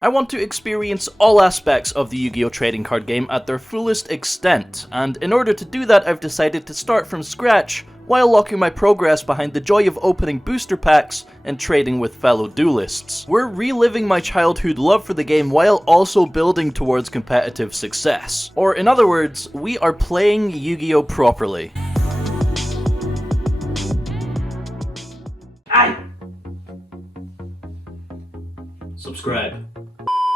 I want to experience all aspects of the Yu-Gi-Oh! Trading card game at their fullest extent, and in order to do that I've decided to start from scratch while locking my progress behind the joy of opening booster packs and trading with fellow duelists. We're reliving my childhood love for the game while also building towards competitive success. Or in other words, we are playing Yu-Gi-Oh! Properly. Subscribe.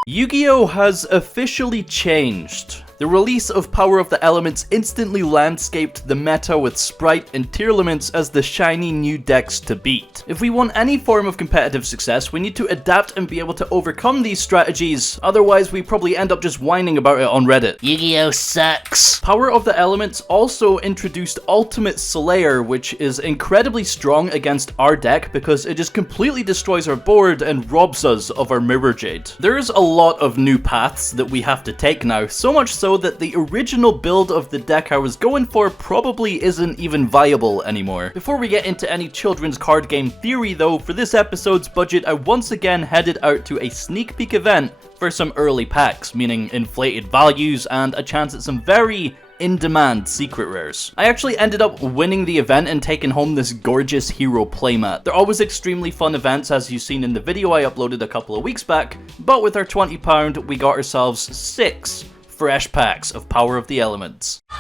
Yu-Gi-Oh! Has officially changed. The release of Power of the Elements instantly landscaped the meta with Sprite and Tearlaments as the shiny new decks to beat. If we want any form of competitive success, we need to adapt and be able to overcome these strategies, otherwise we probably end up just whining about it on Reddit. Yu-Gi-Oh! Sucks! Power of the Elements also introduced Ultimate Slayer, which is incredibly strong against our deck because it just completely destroys our board and robs us of our Mirror Jade. There's a lot of new paths that we have to take now, so much so that the original build of the deck I was going for probably isn't even viable anymore. Before we get into any children's card game theory though, for this episode's budget I once again headed out to a sneak peek event for some early packs, meaning inflated values and a chance at some very in-demand secret rares. I actually ended up winning the event and taking home this gorgeous hero playmat. They're always extremely fun events, as you've seen in the video I uploaded a couple of weeks back, but with our £20 we got ourselves 6 fresh packs of Power of the Elements. Look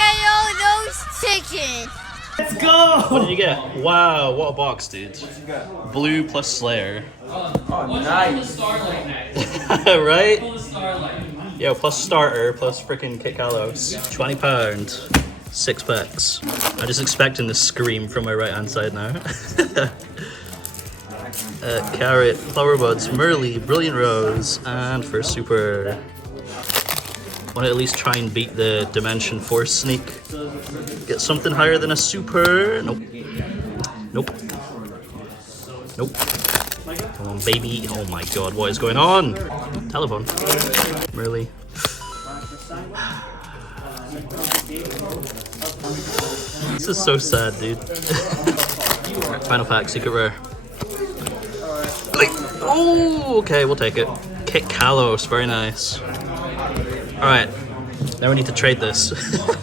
at all those chickens! Let's go! What did you get? Wow, what a box, dude. What you got? Blue plus Slayer. Oh, nice. Right? Yo, plus starter, plus freaking Kit Kalos. £20, 6 packs. I'm just expecting the scream from my right hand side now. Carrot, Flower Buds, Merly, Brilliant Rose, and for super. Want to at least try and beat the Dimension Force sneak. Get something higher than a super. Nope. Nope. Nope. Come on, baby. Oh my god, what is going on? Telephone. Merly. This is so sad, dude. Final pack, secret rare. Oh, okay, we'll take it. Kit Kalos, very nice. Alright, now we need to trade this.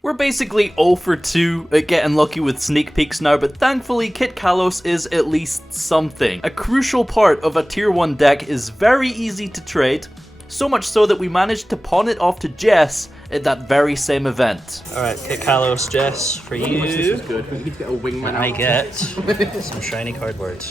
We're basically 0 for 2 at getting lucky with sneak peeks now, but thankfully Kit Kalos is at least something. A crucial part of a tier 1 deck is very easy to trade, so much so that we managed to pawn it off to Jess at that very same event. Alright, Kit Kalos, Jess, for you. This is good. We need to get a wingman And I get some shiny cardboard.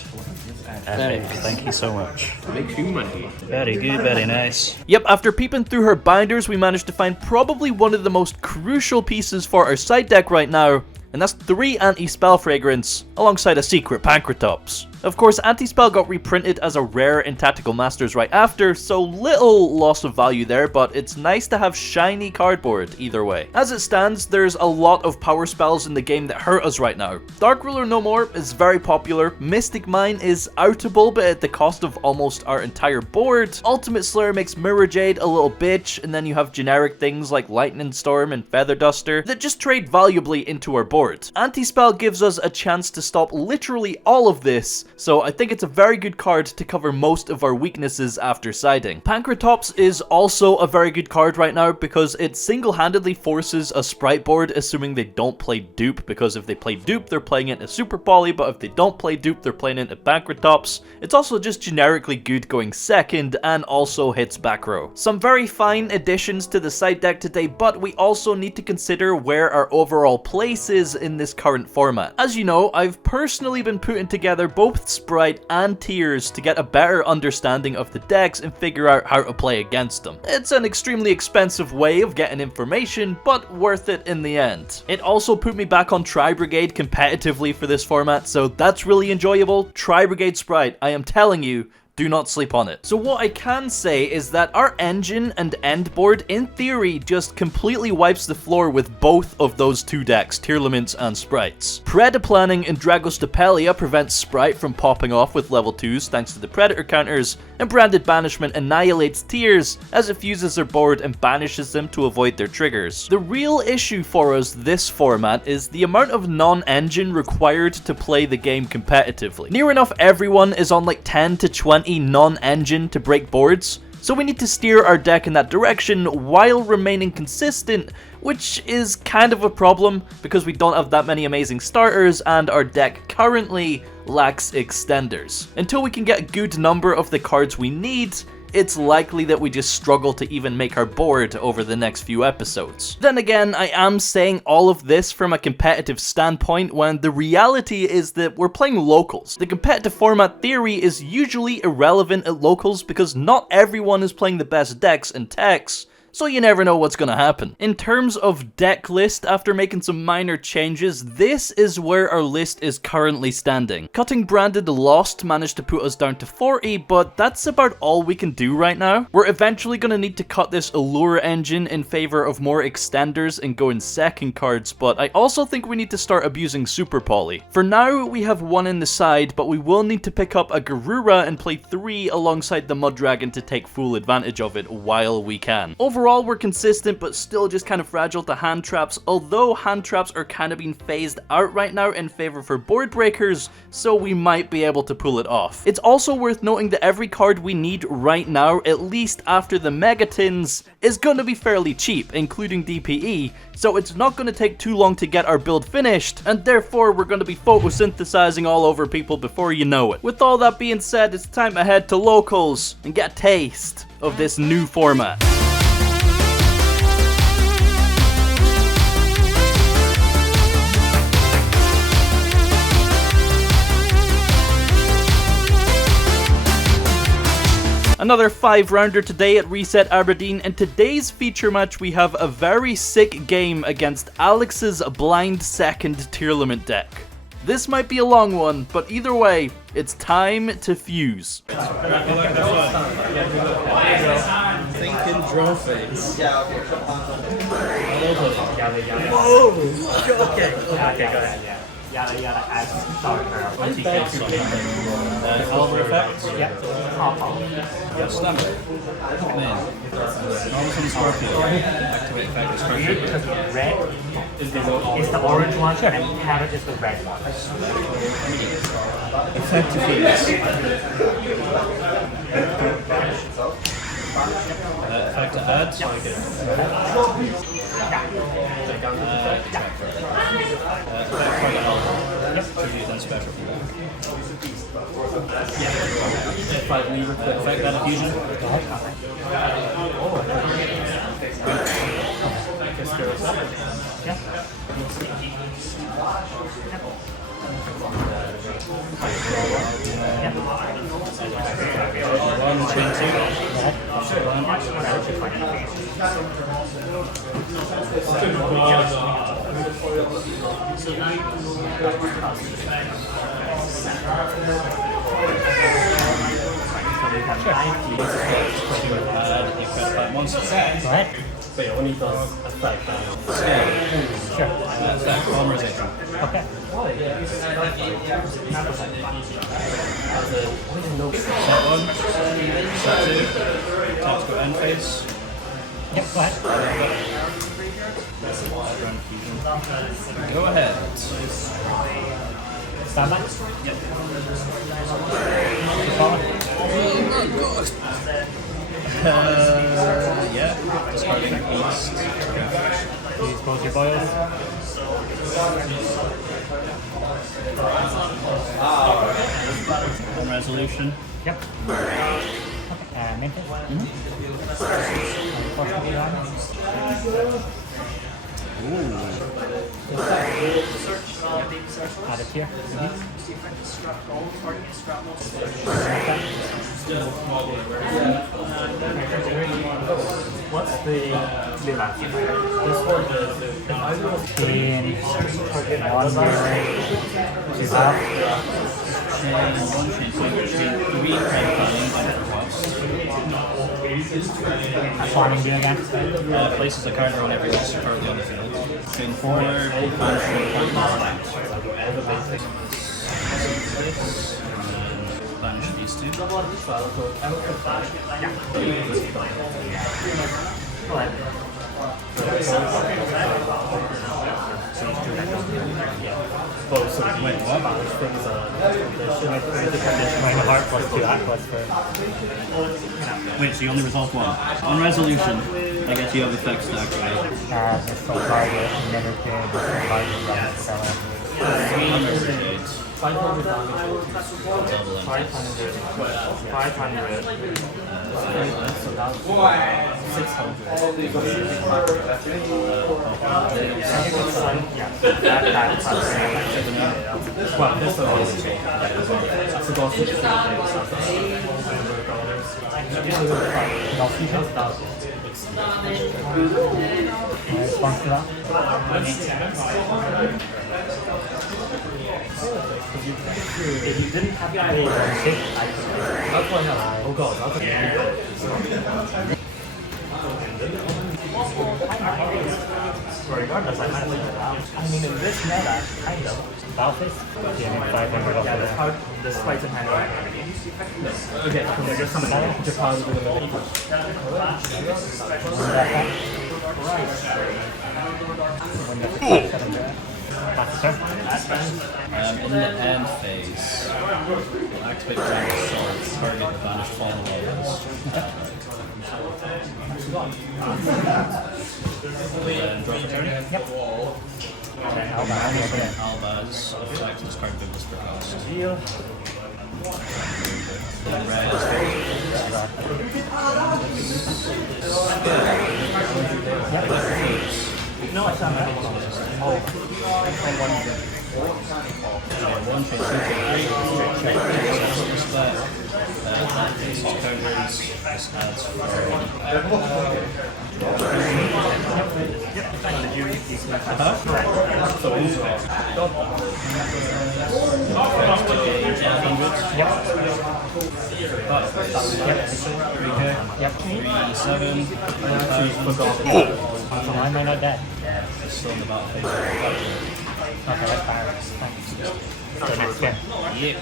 Epic, thank you so much. Makes you money. Very good, very nice. Yep, after peeping through her binders, we managed to find probably one of the most crucial pieces for our side deck right now, and that's 3 Anti-Spell Fragrance, alongside a secret Pankratops. Of course, Anti-Spell got reprinted as a rare in Tactical Masters right after, so little loss of value there, but it's nice to have shiny cardboard either way. As it stands, there's a lot of power spells in the game that hurt us right now. Dark Ruler No More is very popular, Mystic Mine is outable but at the cost of almost our entire board, Ultimate Slayer makes Mirror Jade a little bitch, and then you have generic things like Lightning Storm and Feather Duster that just trade valuably into our board. Anti-Spell gives us a chance to stop literally all of this, so I think it's a very good card to cover most of our weaknesses after siding. Pankratops is also a very good card right now because it single-handedly forces a Sprite board, assuming they don't play dupe, because if they play dupe they're playing it in a Super Poly, but if they don't play dupe they're playing it in Pankratops. It's also just generically good going second and also hits back row. Some very fine additions to the side deck today, but we also need to consider where our overall place is in this current format. As you know, I've personally been putting together both Sprite and Tiers to get a better understanding of the decks and figure out how to play against them. It's an extremely expensive way of getting information, but worth it in the end. It also put me back on Tri-Brigade competitively for this format, so that's really enjoyable. Tri-Brigade Sprite, I am telling you, do not sleep on it. So what I can say is that our engine and end board, in theory, just completely wipes the floor with both of those 2 decks, Tearlaments and Sprites. Predaplanning in Dragostapelia prevents Sprite from popping off with level 2s thanks to the Predator counters, and Branded Banishment annihilates tiers as it fuses their board and banishes them to avoid their triggers. The real issue for us this format is the amount of non-engine required to play the game competitively. Near enough everyone is on like 10 to 20 non-engine to break boards, so we need to steer our deck in that direction while remaining consistent, which is kind of a problem because we don't have that many amazing starters and our deck currently lacks extenders. Until we can get a good number of the cards we need, it's likely that we just struggle to even make our board over the next few episodes. Then again, I am saying all of this from a competitive standpoint when the reality is that we're playing locals. The competitive format theory is usually irrelevant at locals because not everyone is playing the best decks and techs, so you never know what's gonna happen. In terms of deck list, after making some minor changes, this is where our list is currently standing. Cutting Branded Lost managed to put us down to 40, but that's about all we can do right now. We're eventually gonna need to cut this Allure engine in favor of more extenders and go in second cards, but I also think we need to start abusing Super Poly. For now, we have one in the side, but we will need to pick up a Garura and play 3 alongside the Mud Dragon to take full advantage of it while we can. Overall, we're consistent, but still just kind of fragile to hand traps, although hand traps are kind of being phased out right now in favor for board breakers, so we might be able to pull it off. It's also worth noting that every card we need right now, at least after the Megatins, is going to be fairly cheap, including DPE, so it's not going to take too long to get our build finished, and therefore we're going to be photosynthesizing all over people before you know it. With all that being said, it's time to head to locals and get a taste of this new format. Another 5-rounder today at Reset Aberdeen, and today's feature match we have a very sick game against Alex's Blind Second Tier Limit deck. This might be a long one, but either way, it's time to fuse. Thinking draw phase. Whoa! Okay, go ahead, yeah. Yada yada as starter. Once you get Oliver effect? yeah. Yeah, stamina. Man. Normal from Scorpio. Activate effect is Weird because red is the orange one and carrot is the red one. Effective use. Effective add. Special. If I leave it, effect that fusion. One, chain two. Right? So yeah, when he does effect sure. Effect, polymerization. Okay. Set one. Set two. Tactical end phase. Yep, go ahead. Go ahead. Stand by. Yep. Yeah. Discard effect beast. Please close your boils. One resolution. Yep. Okay, Memphis. Unfortunately, add it here. What's the relive? This one is chain 1 2 half. Chain 1, chain 2, chain 3, credit value, Farming you again. places a card on every roster currently on the field. Chain 4, banish 1 card. finish these two. Wait, what? Wait, so you only resolve one. On resolution, I guess you have effect stack, right? Just for target, never pay, just target, 500 damage. 500. So that's 600. Yeah, that's well, this one is it's about $60. Response to that? If you didn't have to pay the ship, that's why not. Oh god, that's regardless, I might leave it out. I mean, in this meta, kind of. Balthus? Yeah, 500 off. Yeah, this card, this fights in hand. Okay, so there's some attack, which is probably going to In the end phase, we'll activate Dragon Swords, target banished final levels. Then draw for turn. Yep. Albaz, attack to discard Bimbus per cost. Deal. Then red is No, it's not that one. one, chain 2, chain 3, check, that is counters, this adds 4. So to gauge 100. Yep. 3, 7, So why am I not dead? it's still in the battlefield. Okay, that's fine. So next turn. Yep.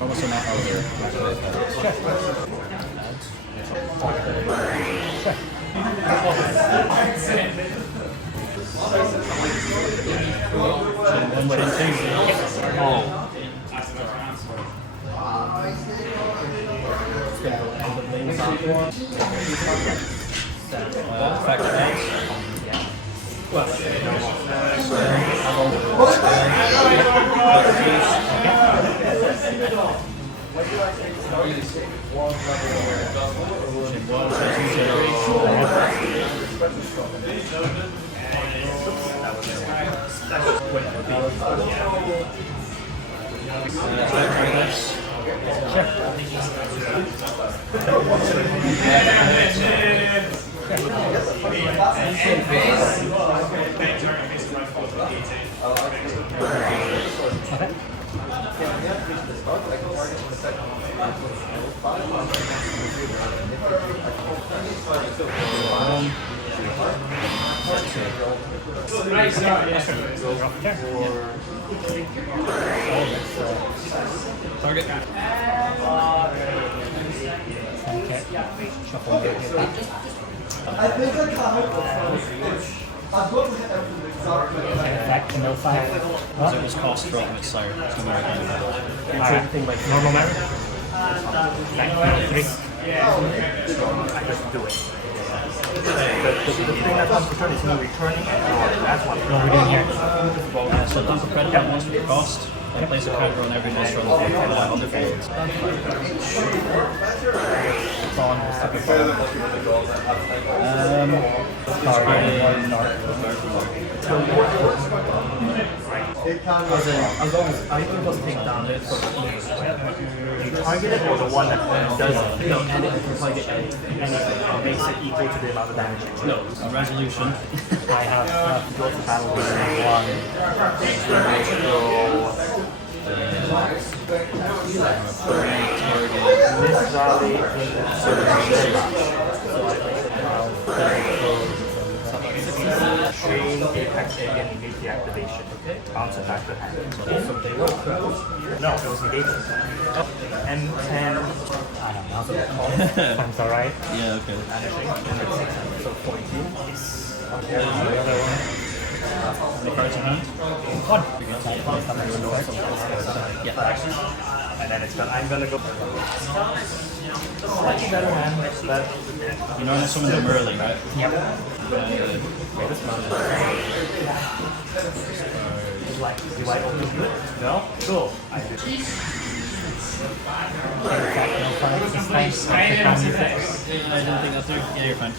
Also not elder. Effect effects. Target. Okay. Shuffle. Back to no fire. So it was cost for ultimate sire. It's going to be right down the middle. Everything like normal merit? Like 3. I just do it. The thing that comes to turn is me returning and that's one. No, we're doing here. So dump a credit that once per cost, and place a counter on every monster on the field from that other field. As long as I can just take down it for the you target it or the one that does no, and it can target anything and it makes it equal to the amount of damage it No, a resolution. I have to go to battle with this valley in the Chain Apex Alien immediate activation. Bounce attack to hand. No, it was negation. M10. Sounds alright. Yeah, okay. So 14. Yes. Okay, the other one. The cards in hand? One. Yeah. And then it's gonna, I'm gonna go slightly better hand, but You know when I summon them early, right? yep. Wait, this one. Like, do I open it? No? Cool. I do. I didn't think that through. Yeah, you're fine.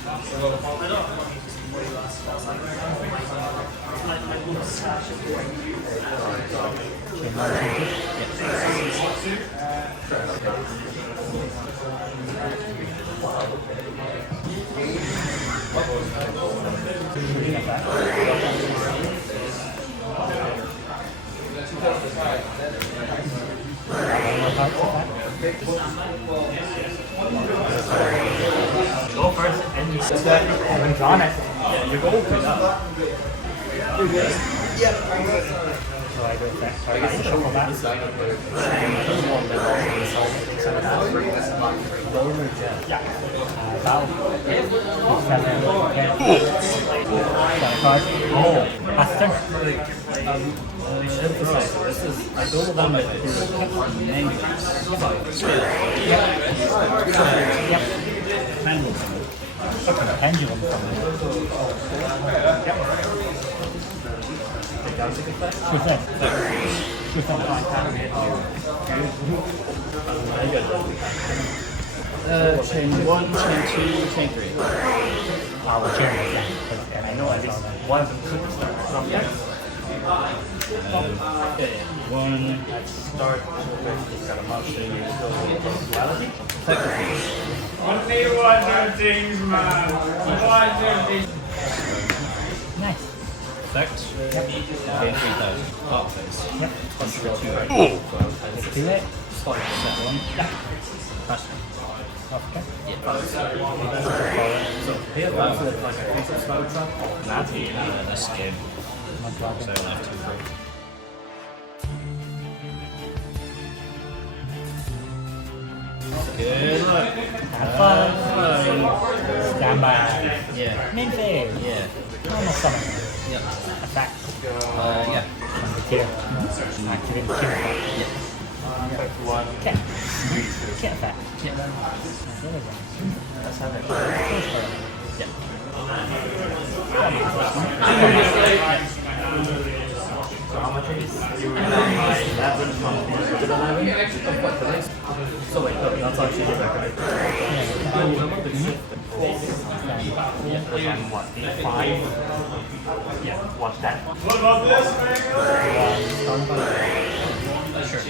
Go first, and you haven't drawn it. Yeah, you go open up. So I go back. So I guess the shuffle that. Yeah. Oh, faster. We should emphasize this is I don't know that much Yep. pendulum. Pendulum. Yep. Sure thing. Sure thing. Chain 1, chain 2, chain 3. Our chain, yeah. And I know at least one of them could start from there. Okay, 1. Let's start. It's got a motion. Duality. Only one things, man. One things. Nice. Effect. Gain 3,000. Top phase. Yep. Plus 2. Let's do it. Start set 1. Yeah. Pass. Okay. So here, that's like a face of spell trap. That's this game. Not So dropping. I left 2 for it. Good luck. Have fun. Stand by. Yeah. Main phase. Yeah. Normal summon. Yeah. Attack. Yeah. Here. Activate the king attack. Cat. Cat attack. Yeah. Let's have it. Yeah. So how much is you were down by 11 from the 11? So wait, no, that's actually the record. Yeah. What, 5? Yeah, watch that. What about this, man? Sure.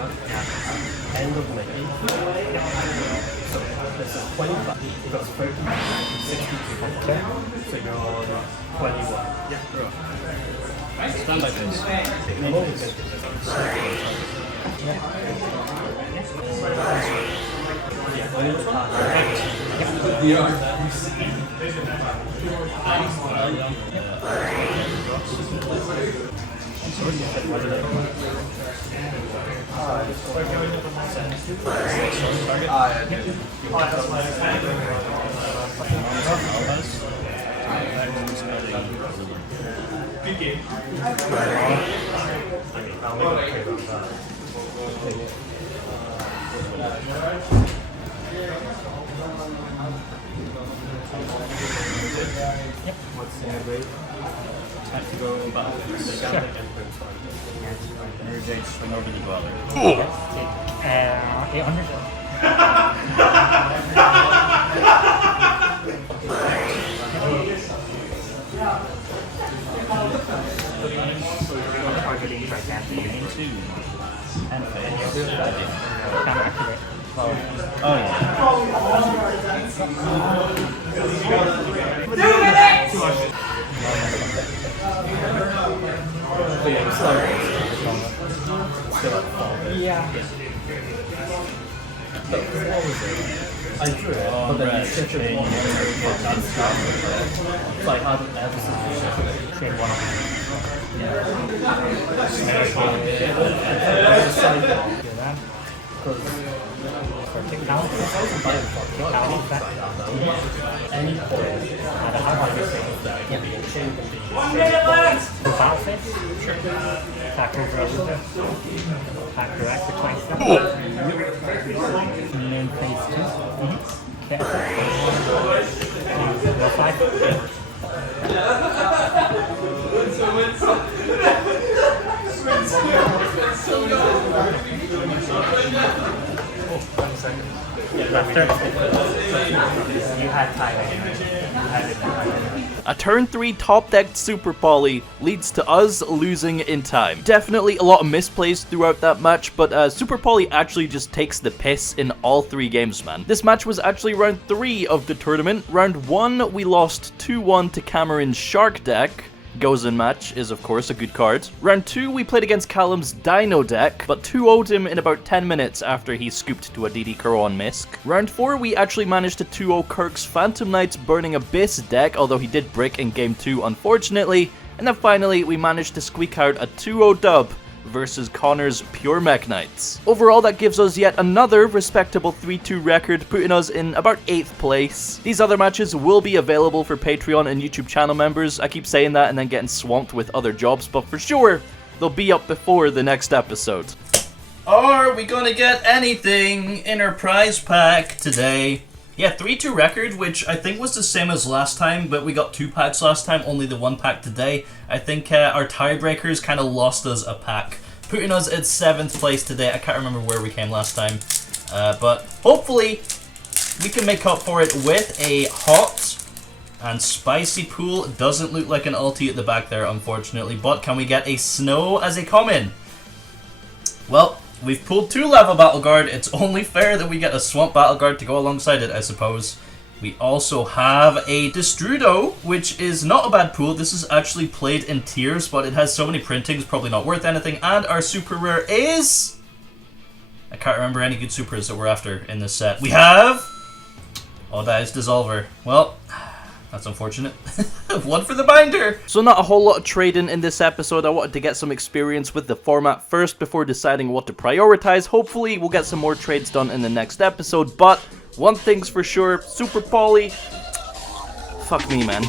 End of my game. So this is 25 plus 30, 62. Okay. So you're on 21. Yeah. Stand by phase. What's the rate? Time to go back. Sure. Energy swing over the dweller. 800. Targeting gigantic. Gain 2. And phase. Can't activate. Well, Oh yeah. 2 minutes! But yeah, still at 4. Yeah. But what was it? I drew it, but then you switch it one it's like I don't ever Train one of yeah. that. Because For tick count. any point And how about this thing? that can be a chain can be 1 minute left! The battle phase? Sure. Attack over attack direct for 27. And then phase 2. Okay. Roll 5. Left turn. You had time. You had it. A turn 3 top-decked Super Poly leads to us losing in time. Definitely a lot of misplays throughout that match, but Super Poly actually just takes the piss in all 3 games, man. This match was actually round 3 of the tournament. Round 1, we lost 2-1 to Cameron's Shark deck. Gozen match is of course a good card. Round 2 we played against Callum's Dino deck, but 2-0'd him in about 10 minutes after he scooped to a DD Kuron Misk. Round 4 we actually managed to 2-0 Kirk's Phantom Knights Burning Abyss deck, although he did break in game 2 unfortunately. And then finally we managed to squeak out a 2-0 dub versus Connor's Pure Mech Knights. Overall, that gives us yet another respectable 3-2 record, putting us in about 8th place. These other matches will be available for Patreon and YouTube channel members. I keep saying that and then getting swamped with other jobs, but for sure, they'll be up before the next episode. Are we gonna get anything in our prize pack today? Yeah, 3-2 record, which I think was the same as last time, but we got 2 packs last time, only the 1 pack today. I think our tiebreakers kind of lost us a pack, putting us at 7th place today. I can't remember where we came last time, but hopefully we can make up for it with a hot and spicy pool. Doesn't look like an ulti at the back there, unfortunately, but can we get a snow as a common? Well, we've pulled 2 Lava Battle Guard. It's only fair that we get a Swamp Battle Guard to go alongside it, I suppose. We also have a Destrudo, which is not a bad pool. This is actually played in tiers, but it has so many printings, probably not worth anything. And our super rare is... I can't remember any good supers that we're after in this set. We have... Oh, that is Dissolver. Well... That's unfortunate. 1 for the binder! So not a whole lot of trading in this episode. I wanted to get some experience with the format first before deciding what to prioritize. Hopefully we'll get some more trades done in the next episode, but one thing's for sure, Super Poly, fuck me, man.